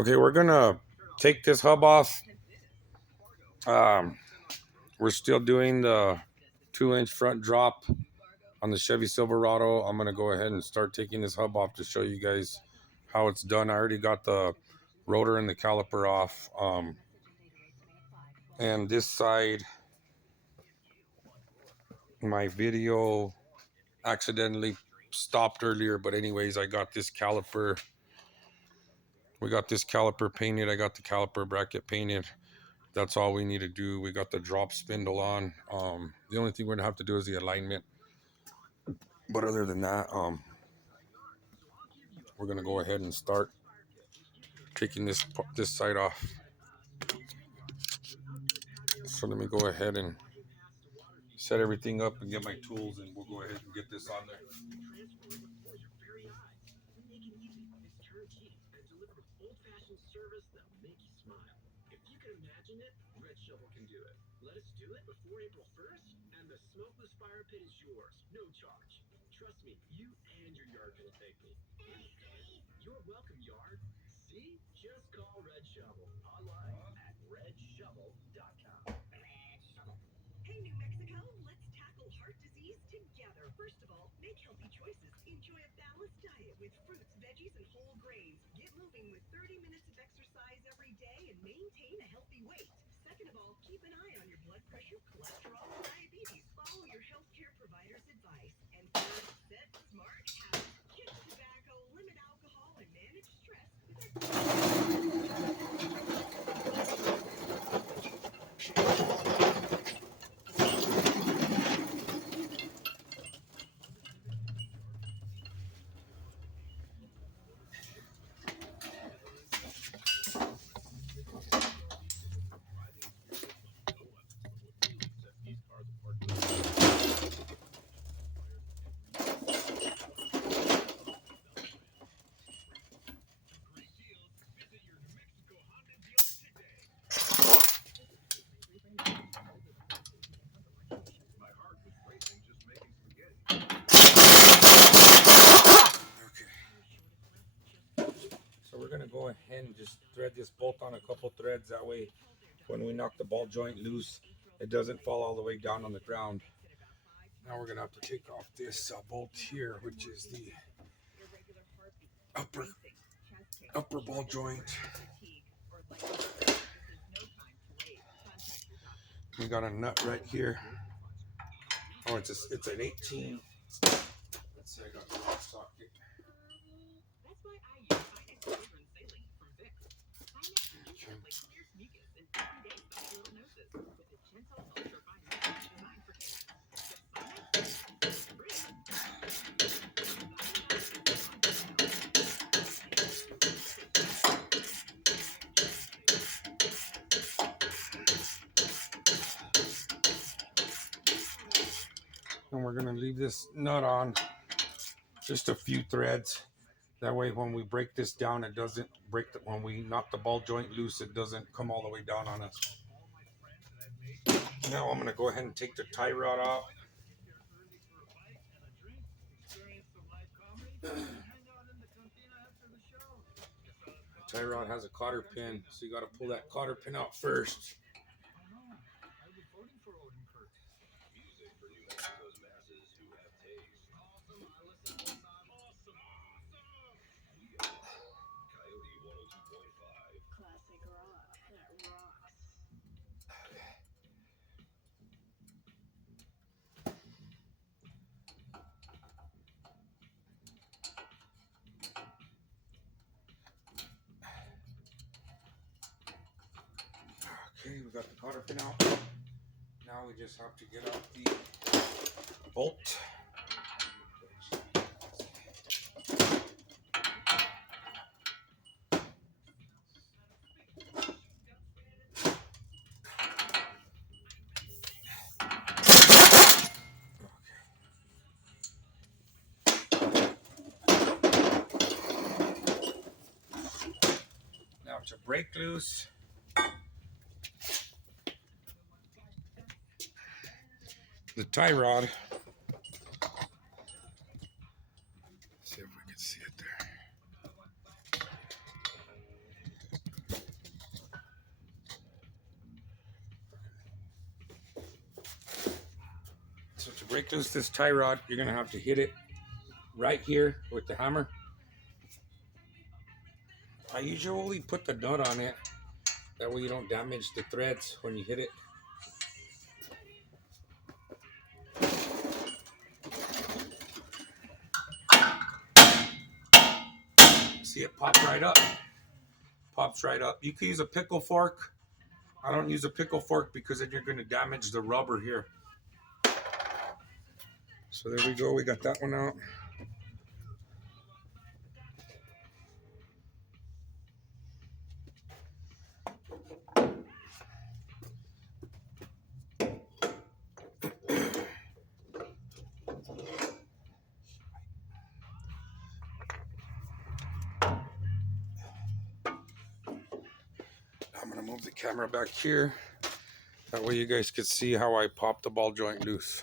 Okay, we're gonna take this hub off. Um, we're still doing the 2-inch front drop on the Chevy Silverado. I'm gonna go ahead and start taking this hub off to show you guys how it's done. I already got the rotor and the caliper off. And this side, my video accidentally stopped earlier, but anyways, I got this caliper. We got this caliper painted. I got the caliper bracket painted. That's all we need to do. We got the drop spindle on. The only thing we're gonna have to do is the alignment. But other than that, we're gonna go ahead and start taking this side off. So let me go ahead and set everything up and get my tools, and we'll go ahead and get this on there. So we're gonna go ahead and just thread this bolt on a couple threads. That way, when we knock the ball joint loose, it doesn't fall all the way down on the ground. Now we're gonna have to take off this bolt here, which is the upper ball joint. We got a nut right here. Oh, it's an 18. Let's see, I got the wrong socket. And we're gonna leave this nut on just a few threads. That way, when we break this down, it doesn't break. When we knock the ball joint loose, it doesn't come all the way down on us. Now I'm gonna go ahead and take the tie rod off. The tie rod has a cotter pin, so you got to pull that cotter pin out first. Okay, we got the cotter pin out. Now we just have to get out the bolt. Now to break loose, the tie rod. Let's see if we can see it there. break loose this tie rod, you're gonna have to hit it right here with the hammer. I usually put the nut on it. That way you don't damage the threads when you hit it. See it pop right up. Pops right up. You can use a pickle fork. I don't use a pickle fork because then you're going to damage the rubber here. So there we go. We got that one out. I'm going to move the camera back here. That way you guys can see how I pop the ball joint loose.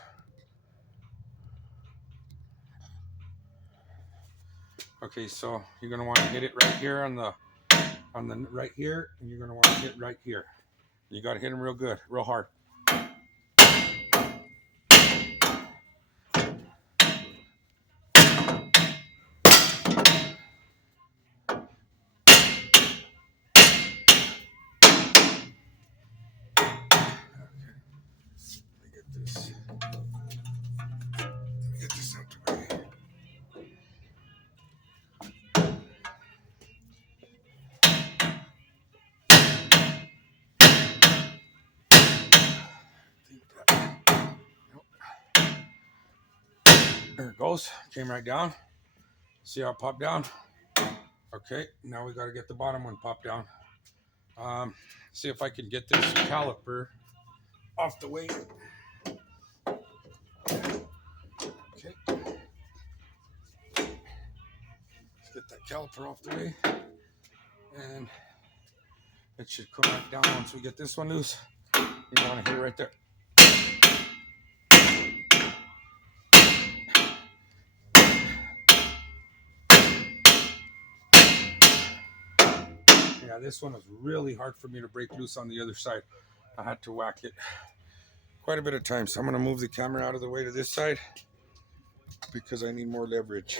Okay, so you're going to want to hit it right here on the right here, and you're going to want to hit right here. You got to hit them real good, real hard. Get this out the way. There it goes. Came right down. See how it popped down? Okay, now we got to get the bottom one popped down. See if I can get this caliper off the way. Okay. Let's get that caliper off the way. And it should come right down once we get this one loose. You want to hit it right there. Yeah, this one was really hard for me to break loose on the other side. I had to whack it quite a bit of time. So I'm going to move the camera out of the way to this side because I need more leverage.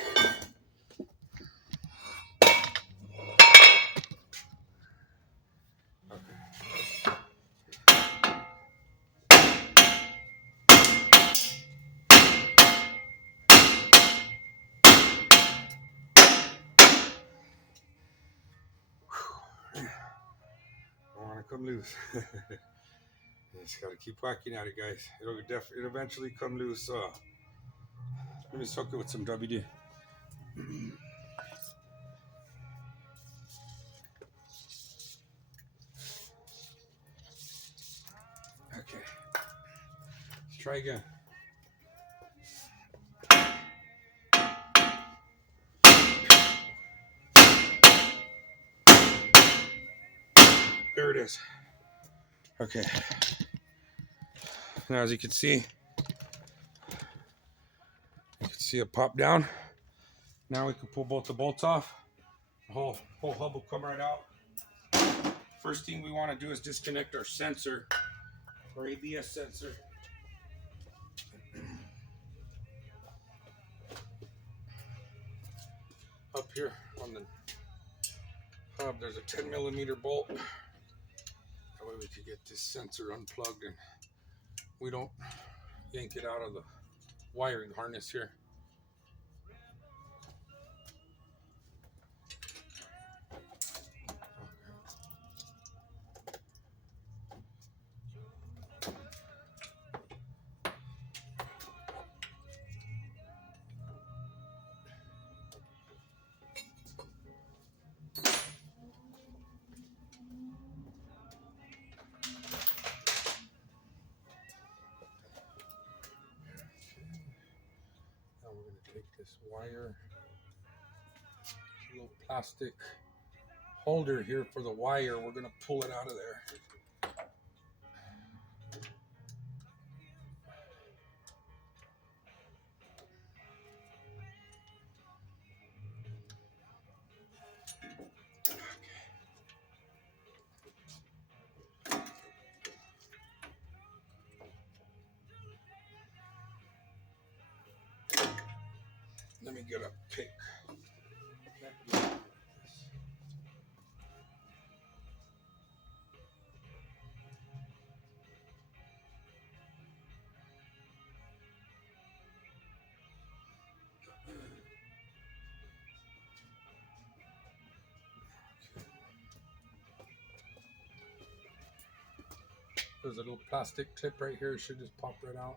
I want to come loose. Just got to keep whacking at it, guys. It'll eventually come loose. Let me soak it with some WD. Okay. Let's try again. There it is. Okay. Now, as you can see it pop down. Now we can pull both the bolts off. The whole hub will come right out. First thing we want to do is disconnect our sensor, our ABS sensor. Up here on the hub, there's a 10mm bolt. That way we can get this sensor unplugged and we don't yank it out of the wiring harness here. Now we're going to take this wire, little plastic holder here for the wire. We're going to pull it out of there. Let me get a pick. There's a little plastic clip right here. It should just pop right out.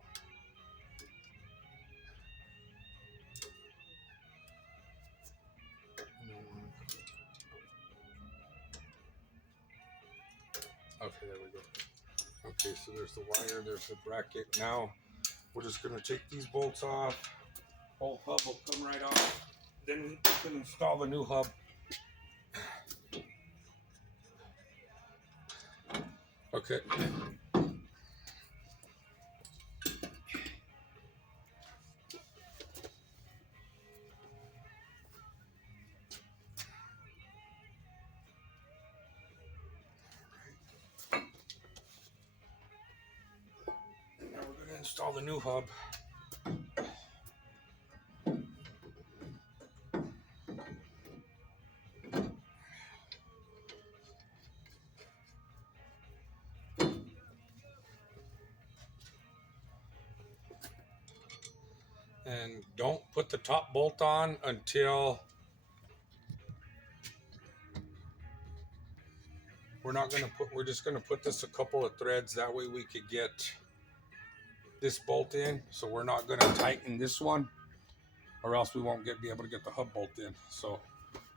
Okay, there we go. Okay, so there's the wire, there's the bracket. Now we're just gonna take these bolts off. Whole hub will come right off. Then we can install the new hub. Okay. Now we're gonna install the new hub. And don't put the top bolt on until we're just gonna put this a couple of threads, that way we could get this bolt in. So we're not gonna tighten this one, or else we won't be able to get the hub bolt in. So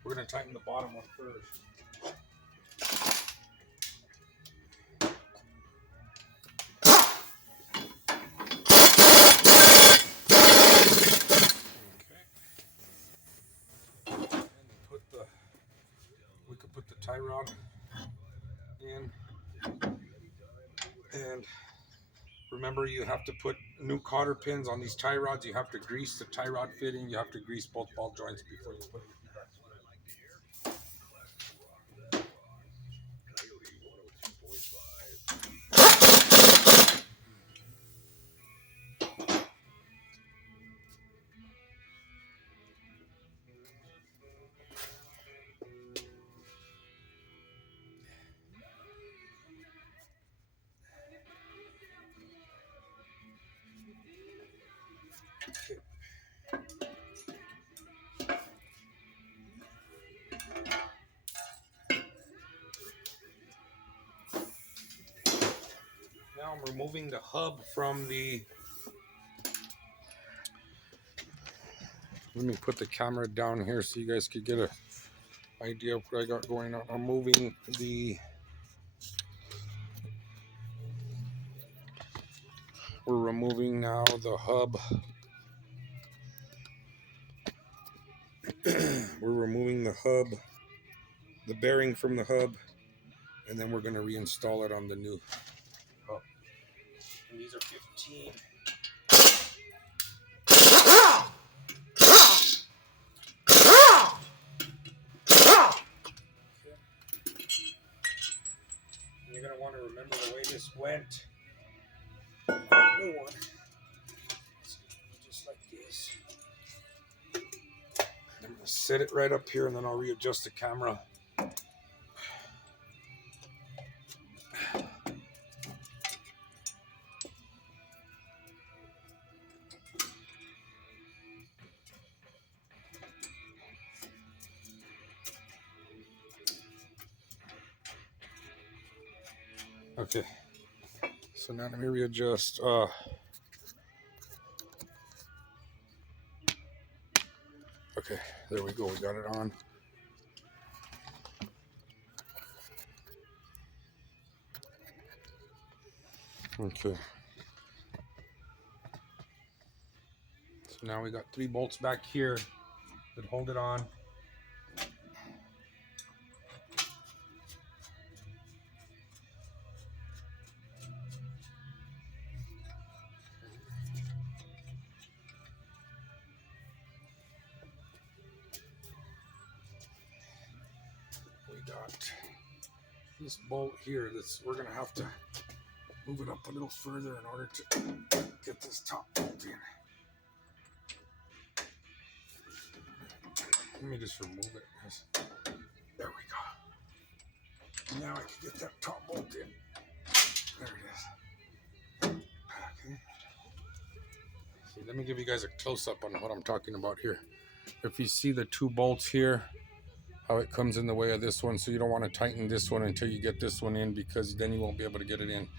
we're gonna tighten the bottom one first. We could put the tie rod in, and remember, you have to put new cotter pins on these tie rods. You have to grease the tie rod fitting. You have to grease both ball joints before you put it. Now I'm removing the hub from the. Let me put the camera down here so you guys could get an idea of what I got going on. I'm moving the. We're removing now the hub. We're removing the hub, the bearing from the hub, and then we're going to reinstall it on the new hub. And these are 15. You're going to want to remember the way this went. New one. Just like this. I'm going to set it right up here, and then I'll readjust the camera. Okay, so now let me readjust. Okay, there we go. We got it on. Okay. So now we got 3 bolts back here that hold it on. We got this bolt here we're gonna have to move it up a little further in order to get this top bolt in. Let me just remove it. There we go. Now I can get that top bolt in. There it is. Okay. See, let me give you guys a close-up on what I'm talking about here. If you see the two bolts here, how it comes in the way of this one, so you don't want to tighten this one until you get this one in, because then you won't be able to get it in.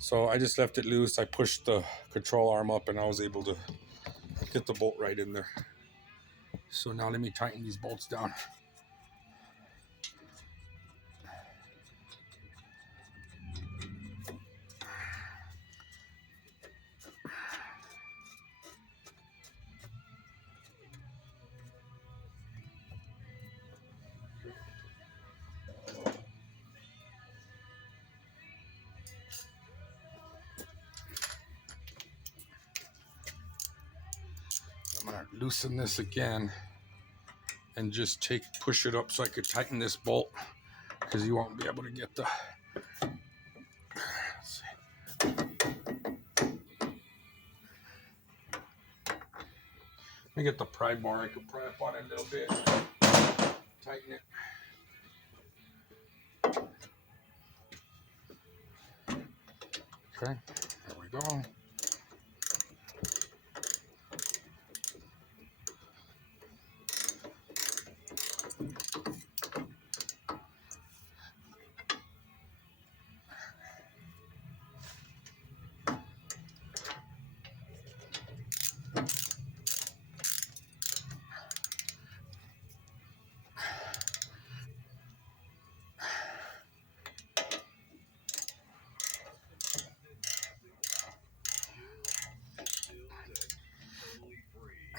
So I just left it loose. I pushed the control arm up and I was able to get the bolt right in there. So now let me tighten these bolts down. I'm gonna loosen this again and just push it up so I could tighten this bolt, because you won't be able to get the, let's see. Let me get the pry bar. I could pry up on it a little bit, tighten it. Okay, there we go.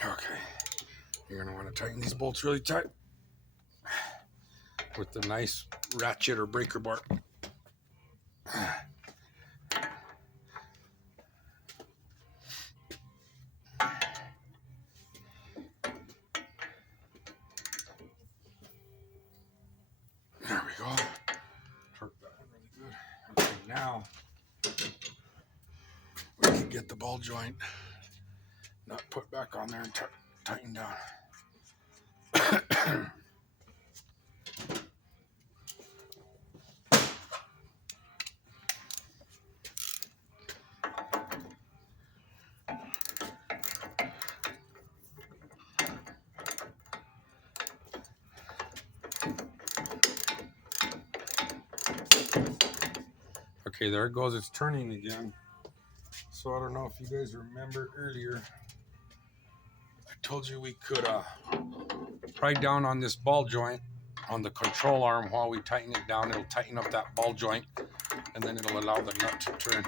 Okay, you're gonna want to tighten these bolts really tight with the nice ratchet or breaker bar. There we go. Torque that one really good. Okay, now we can get the ball joint nut put back on there and tighten down. Okay, there it goes. It's turning again. So I don't know if you guys remember earlier, I told you we could pry down on this ball joint on the control arm while we tighten it down. It'll tighten up that ball joint, and then it'll allow the nut to turn.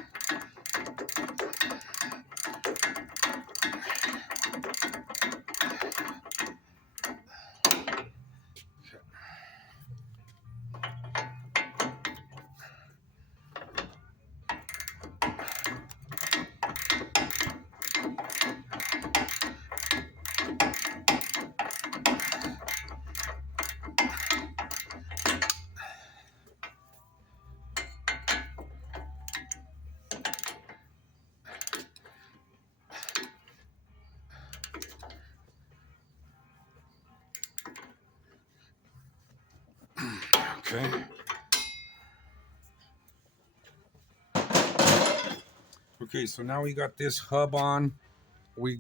Okay. Okay, so now we got this hub on. We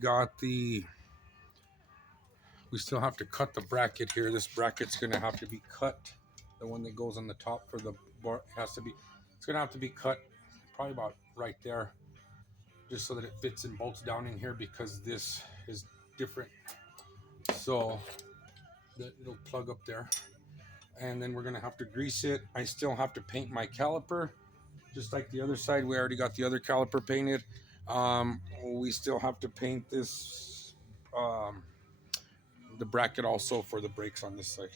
still have to cut the bracket here. This bracket's gonna have to be cut. The one that goes on the top for the bar it's gonna have to be cut probably about right there, just so that it fits and bolts down in here, because this is different. So that it'll plug up there. And then we're gonna have to grease it. I still have to paint my caliper, just like the other side. We already got the other caliper painted. We still have to paint this, the bracket also for the brakes on this side.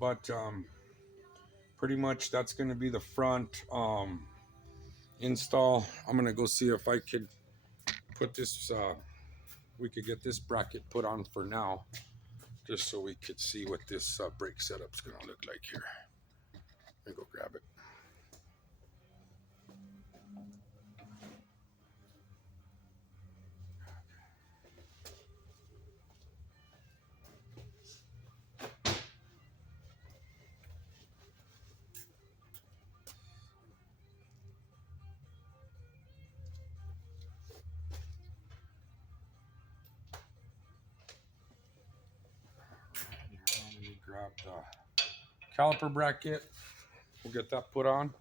But pretty much that's going to be the front install. I'm going to go see if I could put this, we could get this bracket put on for now, just so we could see what this brake setup's going to look like here. Let me go grab it. got the caliper bracket. We'll get that put on.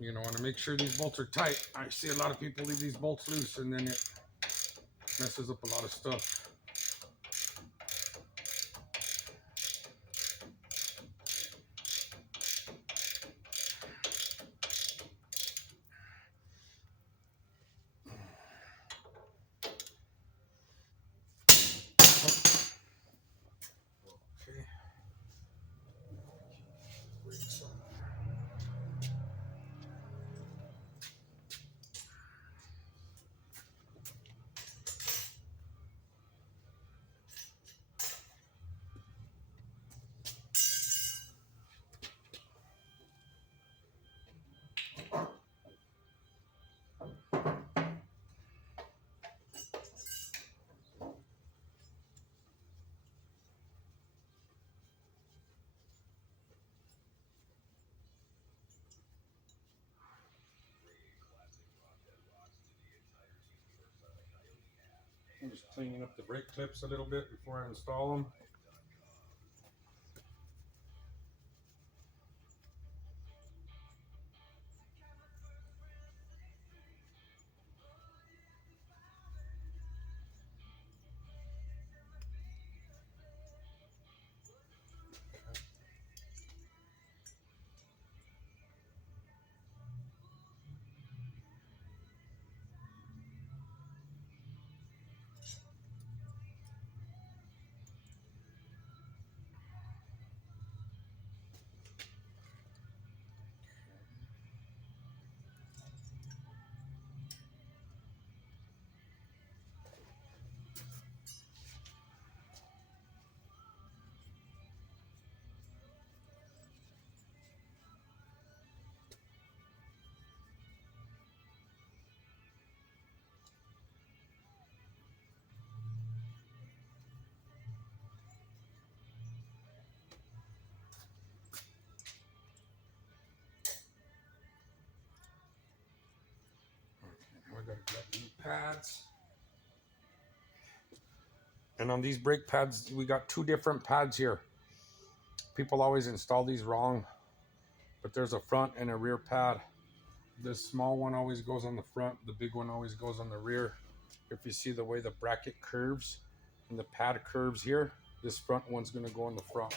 You know, want to make sure these bolts are tight. I see a lot of people leave these bolts loose and then it messes up a lot of stuff. Okay. I'm just cleaning up the brake clips a little bit before I install them. We gotta get new pads. And on these brake pads, we got two different pads here. People always install these wrong, but there's a front and a rear pad. The small one always goes on the front, the big one always goes on the rear. If you see the way the bracket curves and the pad curves here, this front one's gonna go on the front.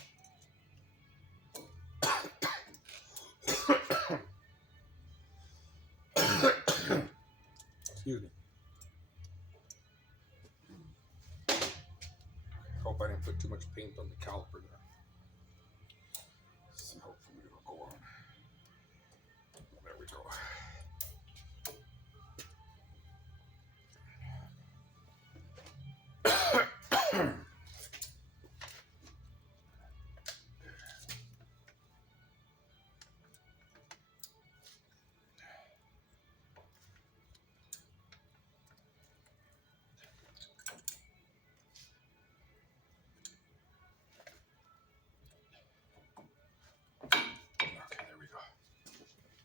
Excuse me. Hope I didn't put too much paint on the caliper there. So hopefully it'll go on. There we go. Okay, there we go.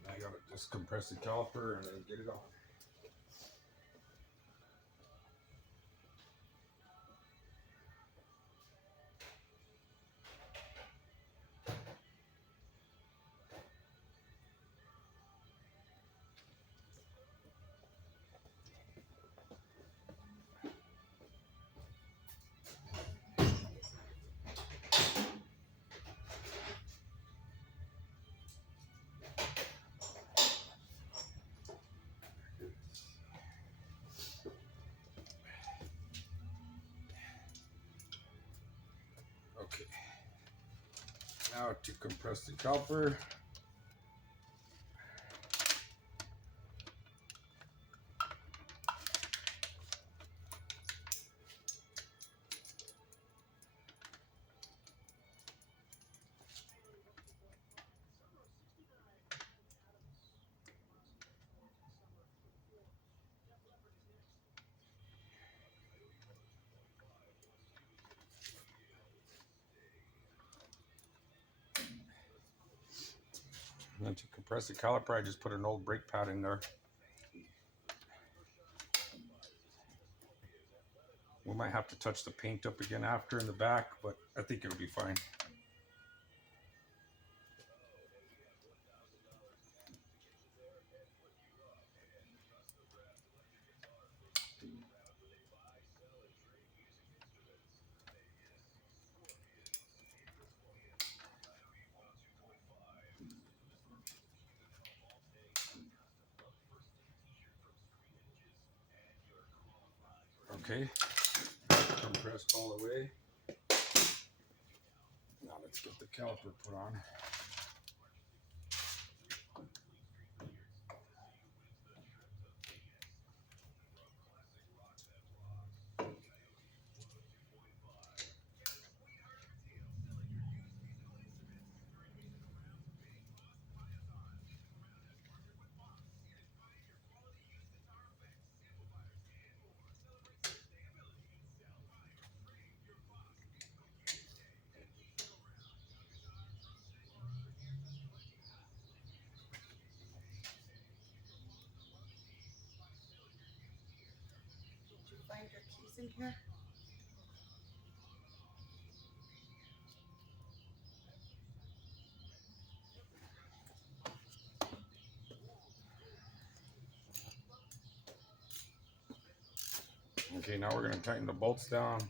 Now I gotta just compress the caliper and then get it on. Now to compress the caliper. And then to compress the caliper, I just put an old brake pad in there. We might have to touch the paint up again after in the back, but I think it'll be fine. Okay, compressed all the way. Now let's get the caliper put on. Did you find your keys in here? Okay, now we're gonna tighten the bolts down.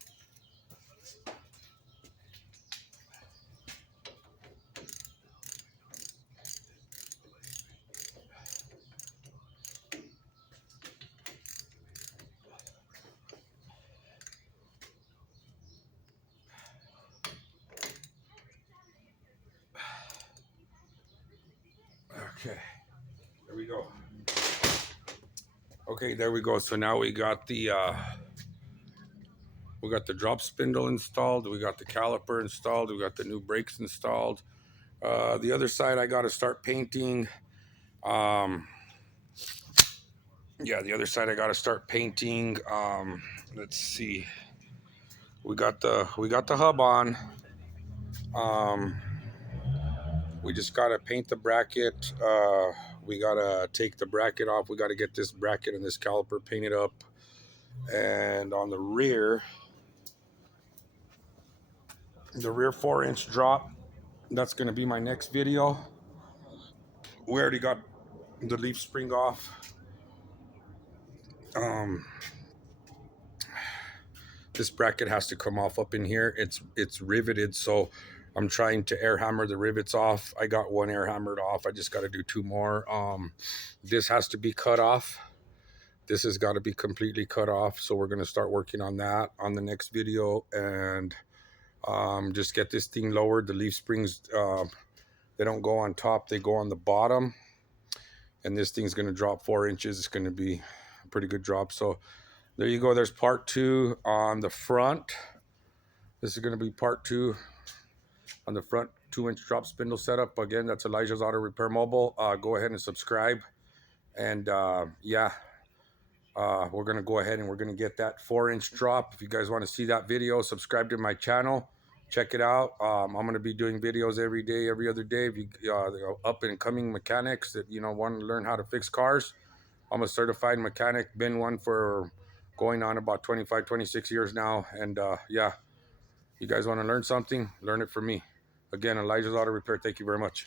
Okay, there we go. Okay, there we go. So now we got the drop spindle installed. We got the caliper installed. We got the new brakes installed. The other side I got to start painting. Yeah, the other side I got to start painting. Let's see. We got the hub on. Um, we just got to paint the bracket. We got to take the bracket off. We got to get this bracket and this caliper painted up. And on the rear 4-inch drop, that's going to be my next video. We already got the leaf spring off. This bracket has to come off up in here. It's riveted, so I'm trying to air hammer the rivets off. I got one air hammered off. I just got to do 2 more. This has to be cut off. This has got to be completely cut off. So we're going to start working on that on the next video, and just get this thing lowered. The leaf springs, they don't go on top, they go on the bottom, and this thing's going to drop 4 inches. It's going to be a pretty good drop. So there you go. There's part 2 on the front. This is going to be part 2 on the front 2-inch drop spindle setup. Again, that's Elijah's Auto Repair Mobile. Go ahead and subscribe. And yeah, we're going to go ahead and we're going to get that 4-inch drop. If you guys want to see that video, subscribe to my channel. Check it out. I'm going to be doing videos every day, every other day. If you up and coming mechanics that want to learn how to fix cars, I'm a certified mechanic. Been one for going on about 25, 26 years now. And yeah, you guys want to learn something? Learn it from me. Again, Elijah's Auto Repair. Thank you very much.